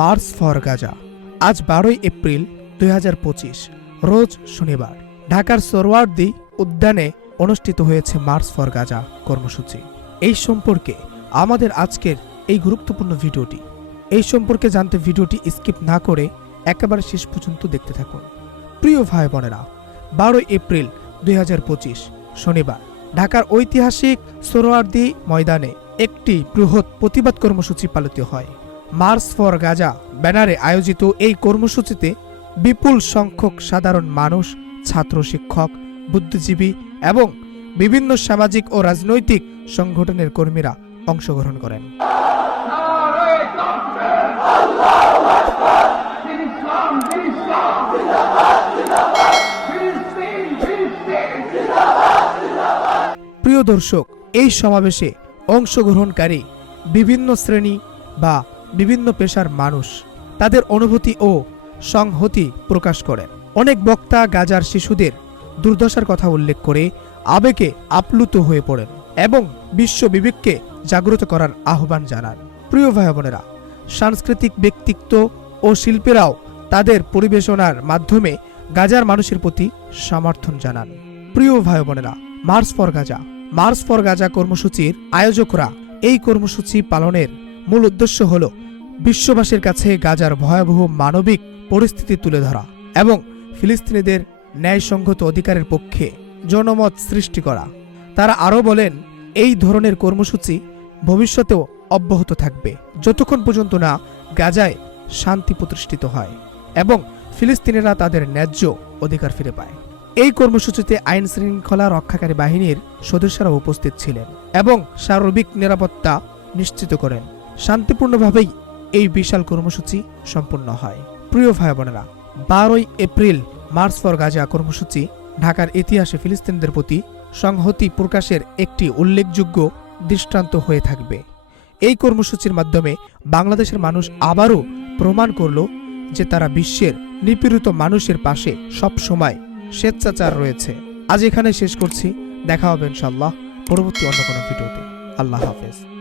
March for Gaza. আজ বারোই April দুই হাজার পঁচিশ, রোজ শনিবার। ঢাকার সরওয়ার্দি উদ্যানে অনুষ্ঠিত হয়েছে মার্চ ফর গাজা কর্মসূচি। এই সম্পর্কে আমাদের আজকের এই গুরুত্বপূর্ণ ভিডিওটি। এই সম্পর্কে জানতে ভিডিওটি স্কিপ না করে একেবারে শেষ পর্যন্ত দেখতে থাকুন। প্রিয় ভাই বোনেরা বারোই এপ্রিল দুই হাজার পঁচিশ, শনিবার। ঢাকার ঐতিহাসিক সোহরাওয়ার্দী ময়দানে একটি বৃহৎ প্রতিবাদ কর্মসূচি পালিত হয়। মার্চ ফর গাজা ব্যানারে আয়োজিত এই কর্মসূচিতে বিপুল সংখ্যক সাধারণ মানুষ, ছাত্র শিক্ষক, বুদ্ধিজীবী এবং বিভিন্ন সামাজিক ও রাজনৈতিক সংগঠনের কর্মীরা অংশগ্রহণ করেন। প্রিয় দর্শক, এই সমাবেশে অংশগ্রহণকারী বিভিন্ন শ্রেণি বা বিভিন্ন পেশার মানুষ তাদের অনুভূতি ও সংহতি প্রকাশ করেন। অনেক বক্তা গাজার শিশুদের দুর্দশার কথা উল্লেখ করে আবেগে আপ্লুত হয়ে পড়েন এবং বিশ্ব বিবেককে জাগ্রত করার আহ্বান জানান। প্রিয় ভাই বোনেরা সাংস্কৃতিক ব্যক্তিত্ব ও শিল্পীরাও তাদের পরিবেশনার মাধ্যমে গাজার মানুষের প্রতি সমর্থন জানান। প্রিয় ভাই বোনেরা March for Gaza March for Gaza কর্মসূচির আয়োজকরা এই কর্মসূচি পালনের মূল উদ্দেশ্য হল বিশ্ববাসীর কাছে গাজার ভয়াবহ মানবিক পরিস্থিতি তুলে ধরা এবং ফিলিস্তিনিদের ন্যায়সঙ্গত অধিকারের পক্ষে জনমত সৃষ্টি করা। তারা আরও বলেন, এই ধরনের কর্মসূচি ভবিষ্যতেও অব্যাহত থাকবে, যতক্ষণ পর্যন্ত না গাজায় শান্তি প্রতিষ্ঠিত হয় এবং ফিলিস্তিনিরা তাদের ন্যায্য অধিকার ফিরে পায়। এই কর্মসূচিতে আইন শৃঙ্খলা রক্ষাকারী বাহিনীর সদস্যরা উপস্থিত ছিলেন এবং সার্বিক নিরাপত্তা নিশ্চিত করেন। শান্তিপূর্ণভাবেই এই বিশাল কর্মসূচি সম্পন্ন হয়। প্রিয় ভাই বোনেরা, বারোই এপ্রিল মার্চ ফর গাজা কর্মসূচি ঢাকার ইতিহাসে ফিলিস্তিনদের প্রতি সংহতি প্রকাশের একটি উল্লেখযোগ্য দৃষ্টান্ত হয়ে থাকবে। এই কর্মসূচির মাধ্যমে বাংলাদেশের মানুষ আবারও প্রমাণ করল যে তারা বিশ্বের নিপীড়িত মানুষের পাশে সব সময় স্বেচ্ছাচার রয়েছে। আজ এখানে শেষ করছি। দেখা হবে ইনশাল্লাহ পরবর্তী অন্য কোনো ভিডিওতে। আল্লাহ হাফেজ।